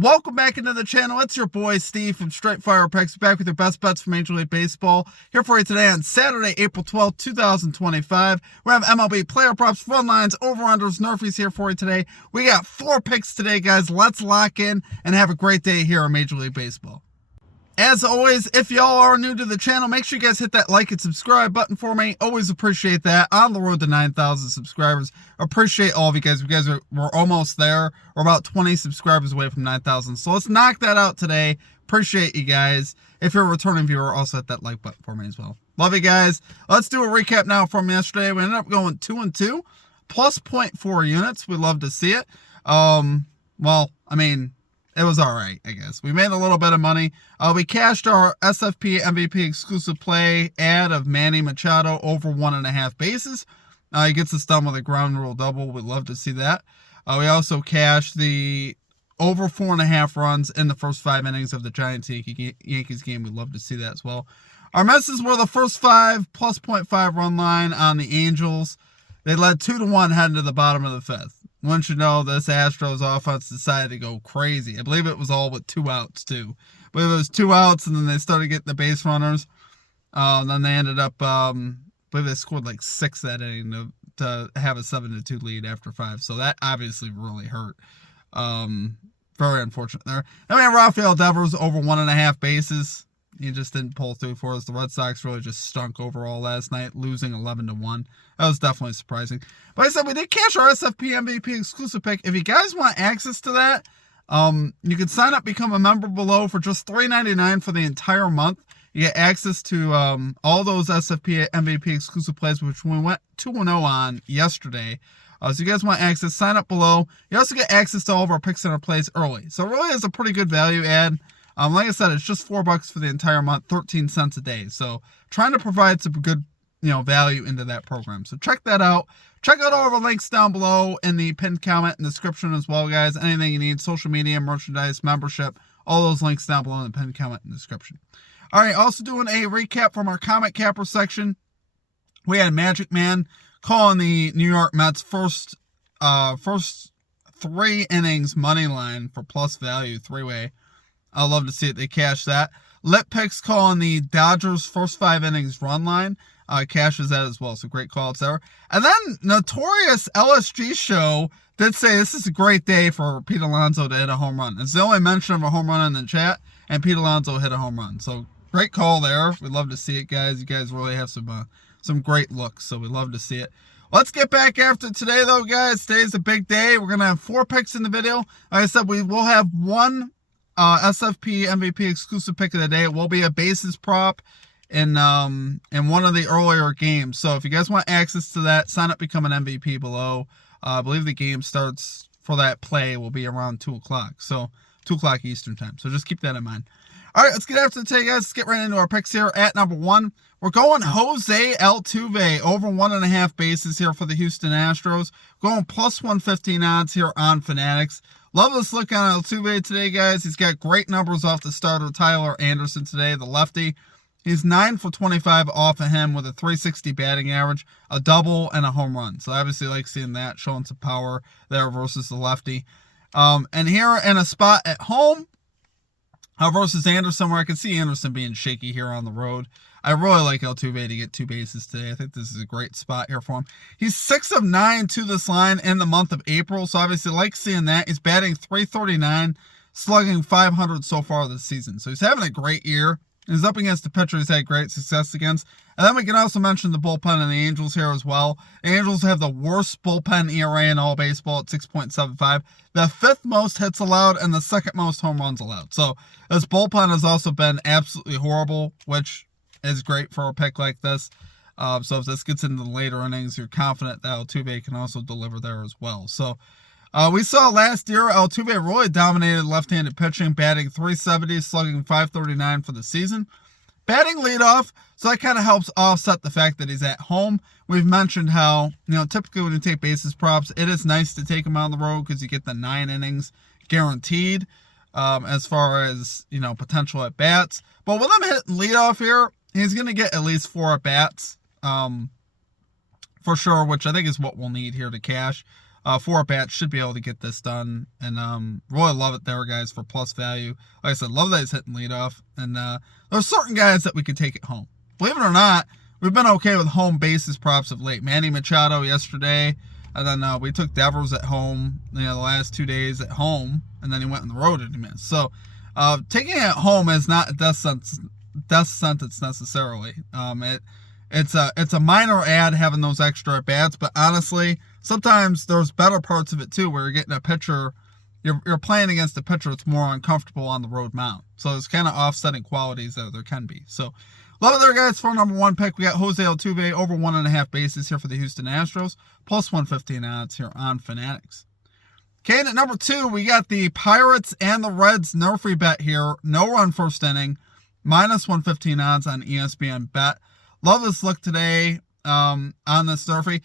Welcome back into the channel. It's your boy Steve from Straight Fire Picks, back with your best bets from Major League Baseball. Here for you today on Saturday, April 12th, 2025. We have MLB player props, run lines, over-unders, NRFIs here for you today. We got 4 picks today, guys. Let's lock in and have a great day here on Major League Baseball. As always, if y'all are new to the channel, make sure you guys hit that like and subscribe button for me. Always appreciate that. On the road to 9,000 subscribers. Appreciate all of you guys. We're almost there. We're about 20 subscribers away from 9,000. So let's knock that out today. Appreciate you guys. If you're a returning viewer, also hit that like button for me as well. Love you guys. Let's do a recap now from yesterday. We ended up going 2-2, plus 0.4 units. We love to see it. It was all right, I guess. We made a little bit of money. We cashed our SFP MVP exclusive play ad of Manny Machado over 1.5 bases. He gets us done with a ground rule double. We'd love to see that. We also cashed the over 4.5 runs in the first 5 innings of the Giants-Yankees game. We'd love to see that as well. Our misses were the first 5 plus 0.5 run line on the Angels. They led 2-1 heading to the bottom of the 5th. Once you know, this Astros offense decided to go crazy. I believe it was all with 2 outs, too. I believe it was 2 outs, and then they started getting the base runners. Then they ended up, I believe they scored like 6 that inning to have a 7-2 lead after 5. So that obviously really hurt. Very unfortunate there. Rafael Devers over 1.5 bases. He just didn't pull through for us. The Red Sox really just stunk overall last night, losing 11-1. That was definitely surprising. But like I said, we did cash our SFP MVP exclusive pick. If you guys want access to that, you can sign up, become a member below for just $3.99 for the entire month. You get access to all those SFP MVP exclusive plays, which we went 2-0 on yesterday. So you guys want access, sign up below. You also get access to all of our picks and our plays early. So it really is a pretty good value add. Like I said, it's just $4 for the entire month, 13 cents a day. So trying to provide some good, value into that program. So check that out. Check out all of our links down below in the pinned comment and description as well, guys. Anything you need, social media, merchandise, membership, all those links down below in the pinned comment and description. All right, also doing a recap from our Comic Capper section. We had Magic Man calling the New York Mets first 3 innings money line for plus value 3-way. I love to see it. They cash that. Lit Picks calling the Dodgers first 5 innings run line. Cashes that as well. So great calls there. And then Notorious LSG Show did say this is a great day for Pete Alonso to hit a home run. It's the only mention of a home run in the chat, and Pete Alonso hit a home run. So great call there. We'd love to see it, guys. You guys really have some great looks, so we love to see it. Let's get back after today, though, guys. Today's a big day. We're going to have 4 picks in the video. Like I said, we will have 1 SFP MVP exclusive pick of the day. It will be a bases prop in one of the earlier games. So if you guys want access to that, sign up, become an MVP below. I believe the game starts for that play will be around 2 o'clock. So 2 o'clock Eastern time. So just keep that in mind. All right, let's get after today, guys. Let's get right into our picks here. At number 1, we're going Jose Altuve over 1.5 bases here for the Houston Astros. Going plus 115 odds here on Fanatics. Love this look on Altuve today, guys. He's got great numbers off the starter, Tyler Anderson, today, the lefty. He's 9 for 25 off of him with a 360 batting average, a double, and a home run. So obviously like seeing that, showing some power there versus the lefty. And here in a spot at home versus Anderson, where I can see Anderson being shaky here on the road. I really like Altuve to get 2 bases today. I think this is a great spot here for him. He's 6 of 9 to this line in the month of April, so obviously like seeing that. He's batting .339, slugging .500 so far this season. So he's having a great year. He's up against the pitcher he's had great success against. And then we can also mention the bullpen and the Angels here as well. The Angels have the worst bullpen ERA in all baseball at 6.75. The 5th most hits allowed and the 2nd most home runs allowed. So this bullpen has also been absolutely horrible, which is great for a pick like this. So if this gets into the later innings, you're confident that Altuve can also deliver there as well. So we saw last year Altuve really dominated left-handed pitching, batting .370, slugging .539 for the season. Batting leadoff, so that kind of helps offset the fact that he's at home. We've mentioned how, typically when you take bases props, it is nice to take him on the road because you get the 9 innings guaranteed as far as, potential at-bats. But with him hitting leadoff here, he's going to get at least 4 at-bats for sure, which I think is what we'll need here to cash. 4 at-bats should be able to get this done. And really love it there, guys, for plus value. Like I said, love that he's hitting leadoff. And there's certain guys that we could take at home. Believe it or not, we've been okay with home bases props of late. Manny Machado yesterday, and then we took Devers at home, the last 2 days at home, and then he went on the road and he missed. So taking it at home is not a death sentence necessarily. It's a minor add having those extra at bats, but honestly, sometimes there's better parts of it too, where you're getting a pitcher, you're playing against a pitcher that's more uncomfortable on the road mound. So there's kind of offsetting qualities there can be. So love it there, guys. For number 1 pick, we got Jose Altuve over 1.5 bases here for the Houston Astros, plus 115 odds here on Fanatics. Okay, and at number 2, we got the Pirates and the Reds NRFI bet here. No run first inning, minus 115 odds on ESPN bet. Love this look today on this NRFI.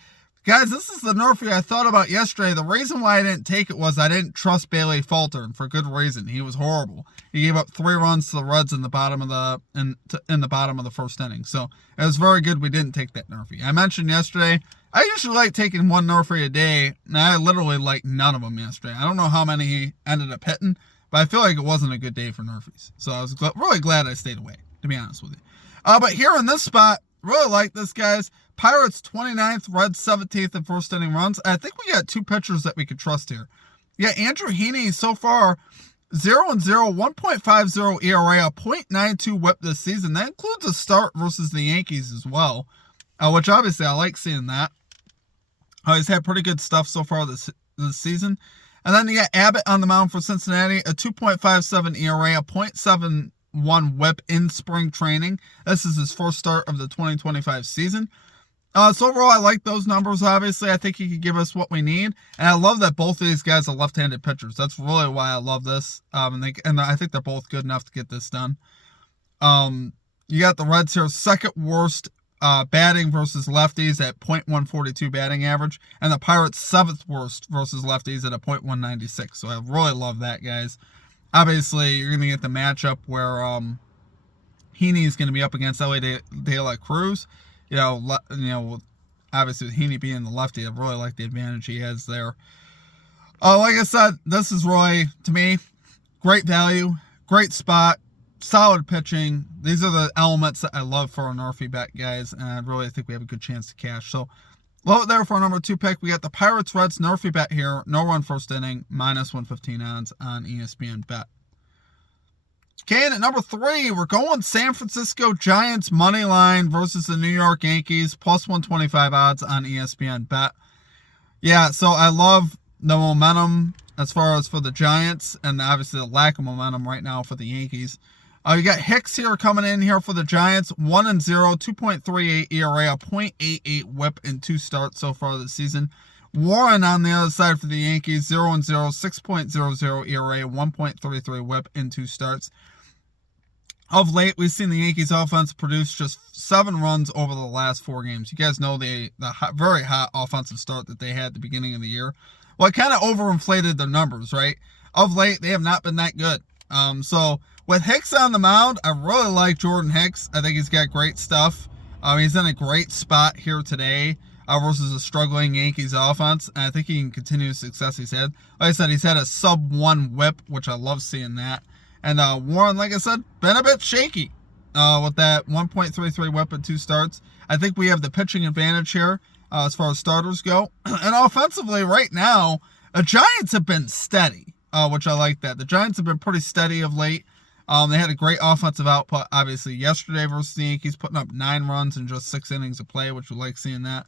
Guys, this is the NRFI I thought about yesterday. The reason why I didn't take it was I didn't trust Bailey Falter, and for good reason. He was horrible. He gave up 3 runs to the Reds in the bottom of the first inning. So it was very good we didn't take that NRFI. I mentioned yesterday, I usually like taking 1 NRFI a day, and I literally liked none of them yesterday. I don't know how many he ended up hitting, but I feel like it wasn't a good day for NRFIs. So I was really glad I stayed away, to be honest with you. But here in this spot, really like this, guys. Pirates 29th, Reds 17th in first inning runs. I think we got 2 pitchers that we could trust here. Yeah, Andrew Heaney so far 0-0, 1.50 ERA, a .92 WHIP this season. That includes a start versus the Yankees as well, which obviously I like seeing that. He's had pretty good stuff so far this season. And then you got Abbott on the mound for Cincinnati, a 2.57 ERA, a .71 WHIP in spring training. This is his first start of the 2025 season. So overall, I like those numbers, obviously. I think he could give us what we need. And I love that both of these guys are left-handed pitchers. That's really why I love this. And I think they're both good enough to get this done. You got the Reds here, second worst batting versus lefties at .142 batting average. And the Pirates, 7th worst versus lefties at a .196. So I really love that, guys. Obviously, you're going to get the matchup where Heaney is going to be up against Elly De La Cruz. Obviously with Heaney being the lefty, I really like the advantage he has there. Like I said, this is really, to me, great value, great spot, solid pitching. These are the elements that I love for an NRFI bet, guys, and I really think we have a good chance to cash. So, love it there for our number 2 pick. We got the Pirates Reds NRFI bet here, no run first inning, minus 115 odds on ESPN bet. Okay, and at number 3, we're going San Francisco Giants money line versus the New York Yankees, plus 125 odds on ESPN bet. Yeah, so I love the momentum as far as for the Giants, and obviously the lack of momentum right now for the Yankees. You got Hicks here coming in here for the Giants, 1-0, 2.38 ERA, a .88 WHIP in 2 starts so far this season. Warren on the other side for the Yankees, 0-0, 6.00 ERA, 1.33 WHIP in 2 starts. Of late, we've seen the Yankees offense produce just 7 runs over the last 4 games. You guys know the very hot offensive start that they had at the beginning of the year. Well, it kind of overinflated their numbers, right? Of late, they have not been that good. So with Hicks on the mound, I really like Jordan Hicks. I think he's got great stuff. He's in a great spot here today versus a struggling Yankees offense. And I think he can continue the success he's had. Like I said, he's had a sub-1 WHIP, which I love seeing that. And Warren, like I said, been a bit shaky with that 1.33 WHIP in 2 starts. I think we have the pitching advantage here as far as starters go. And offensively, right now, the Giants have been steady, which I like that. The Giants have been pretty steady of late. They had a great offensive output, obviously, yesterday versus the Yankees, putting up 9 runs in just 6 innings of play, which we like seeing that.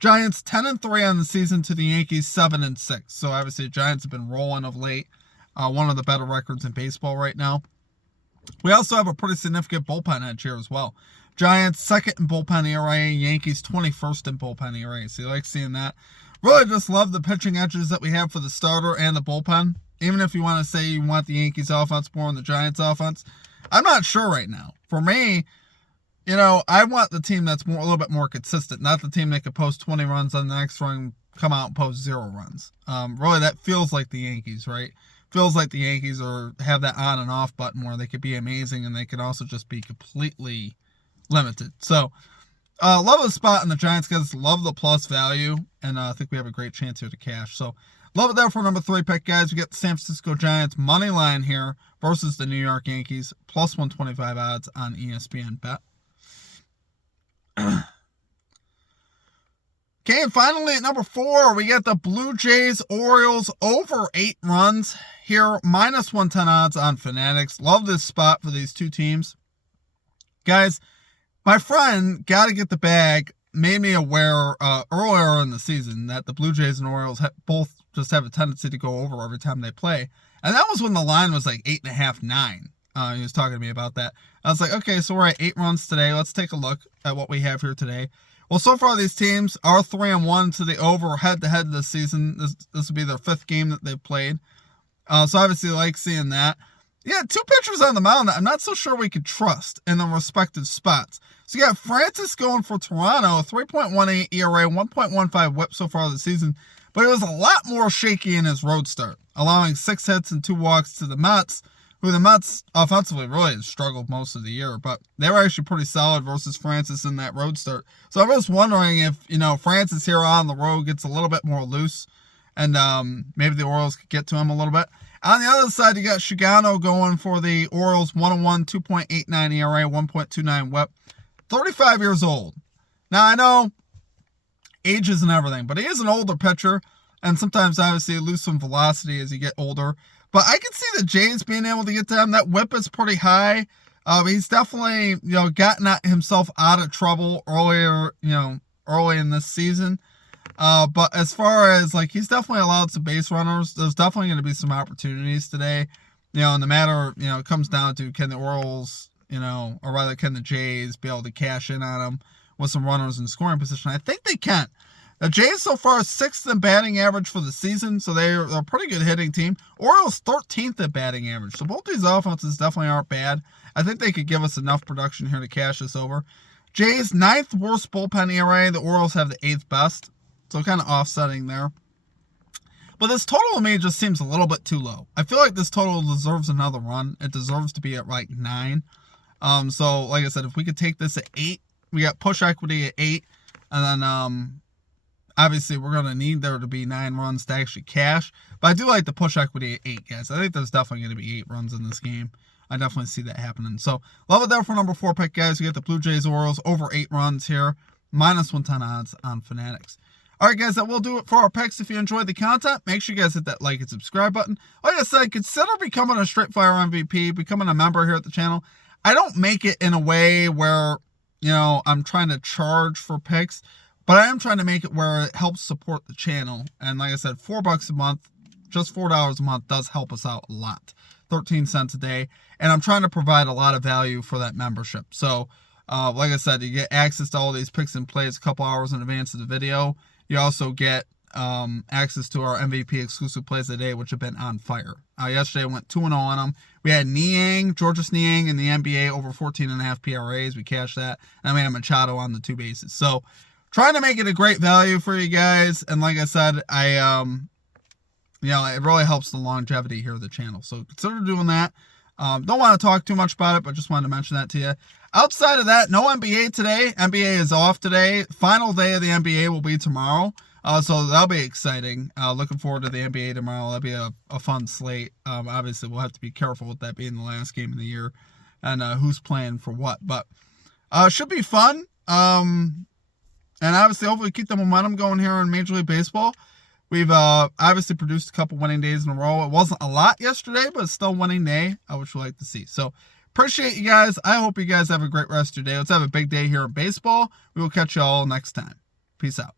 Giants 10-3 on the season to the Yankees 7-6. So obviously, the Giants have been rolling of late. One of the better records in baseball right now. We also have a pretty significant bullpen edge here as well. Giants 2nd in bullpen ERA, Yankees 21st in bullpen ERA. So you like seeing that. Really just love the pitching edges that we have for the starter and the bullpen. Even if you want to say you want the Yankees offense more than the Giants offense, I'm not sure right now. For me, I want the team that's a little bit more consistent, not the team that could post 20 runs on the next run, come out and post 0 runs. Really, that feels like the Yankees, right? Feels like the Yankees have that on and off button where they could be amazing and they could also just be completely limited. So, Love the spot on the Giants, guys. Love the plus value. And I think we have a great chance here to cash. So love it there for number 3 pick, guys. We get the San Francisco Giants money line here versus the New York Yankees. Plus 125 odds on ESPN Bet. Okay, and finally at number 4, we get the Blue Jays Orioles over 8 runs here. Minus 110 odds on Fanatics. Love this spot for these two teams. Guys, my friend, Gotta Get the Bag, made me aware earlier in the season that the Blue Jays and Orioles both just have a tendency to go over every time they play. And that was when the line was like 8.5, 9. He was talking to me about that. I was like, okay, so we're at 8 runs today. Let's take a look at what we have here today. Well, so far these teams are 3-1 to the over head-to-head this season. This will be their 5th game that they've played. So obviously like seeing that. Yeah, 2 pitchers on the mound that I'm not so sure we could trust in the respective spots. So you got Francis going for Toronto, 3.18 ERA, 1.15 whip so far this season. But it was a lot more shaky in his road start, allowing 6 hits and 2 walks to the Mets, who the Mets offensively really has struggled most of the year, but they were actually pretty solid versus Francis in that road start. So I'm just wondering if, Francis here on the road gets a little bit more loose, and maybe the Orioles could get to him a little bit. On the other side, you got Shigano going for the Orioles, 1-1, 2.89 ERA, 1.29 whip, 35 years old. Now, I know ages and everything, but he is an older pitcher, and sometimes, obviously, you lose some velocity as you get older. But I can see the Jays being able to get to him. That whip is pretty high. He's definitely, gotten himself out of trouble earlier, early in this season. But as far as, he's definitely allowed some base runners. There's definitely going to be some opportunities today. And the matter, it comes down to can the Orioles, or rather can the Jays be able to cash in on them with some runners in scoring position. I think they can. The Jays so far are 6th in batting average for the season, so they're a pretty good hitting team. Orioles 13th at batting average, so both these offenses definitely aren't bad. I think they could give us enough production here to cash this over. Jays 9th worst bullpen ERA. The Orioles have the 8th best, so kind of offsetting there. But this total to me just seems a little bit too low. I feel like this total deserves another run. It deserves to be at 9. So like I said, if we could take this at 8, we got push equity at 8, and then obviously, we're going to need there to be 9 runs to actually cash. But I do like the push equity at 8, guys. I think there's definitely going to be 8 runs in this game. I definitely see that happening. So, love it there for number 4 pick, guys. We get the Blue Jays Orioles over 8 runs here. Minus 110 odds on Fanatics. All right, guys, that will do it for our picks. If you enjoyed the content, make sure you guys hit that like and subscribe button. Like I said, consider becoming a Straight Fire MVP, becoming a member here at the channel. I don't make it in a way where, I'm trying to charge for picks. But I am trying to make it where it helps support the channel. And like I said, $4 a month, just $4 a month does help us out a lot. 13 cents a day. And I'm trying to provide a lot of value for that membership. So, like I said, you get access to all these picks and plays a couple hours in advance of the video. You also get access to our MVP exclusive plays of the day, which have been on fire. Yesterday I went 2-0 on them. We had Georges Niang in the NBA over 14.5 PRAs. We cashed that. And we had Machado on the 2 bases. So, trying to make it a great value for you guys. And like I said, it really helps the longevity here of the channel. So consider doing that. Don't want to talk too much about it, but just wanted to mention that to you. Outside of that, no NBA today. NBA is off today. Final day of the NBA will be tomorrow. So that'll be exciting. Looking forward to the NBA tomorrow. That'll be a fun slate. Obviously, we'll have to be careful with that being the last game of the year and who's playing for what. But should be fun. And obviously, hopefully keep the momentum going here in Major League Baseball. We've obviously produced a couple winning days in a row. It wasn't a lot yesterday, but it's still a winning day, which we like to see. So, appreciate you guys. I hope you guys have a great rest of your day. Let's have a big day here in baseball. We will catch you all next time. Peace out.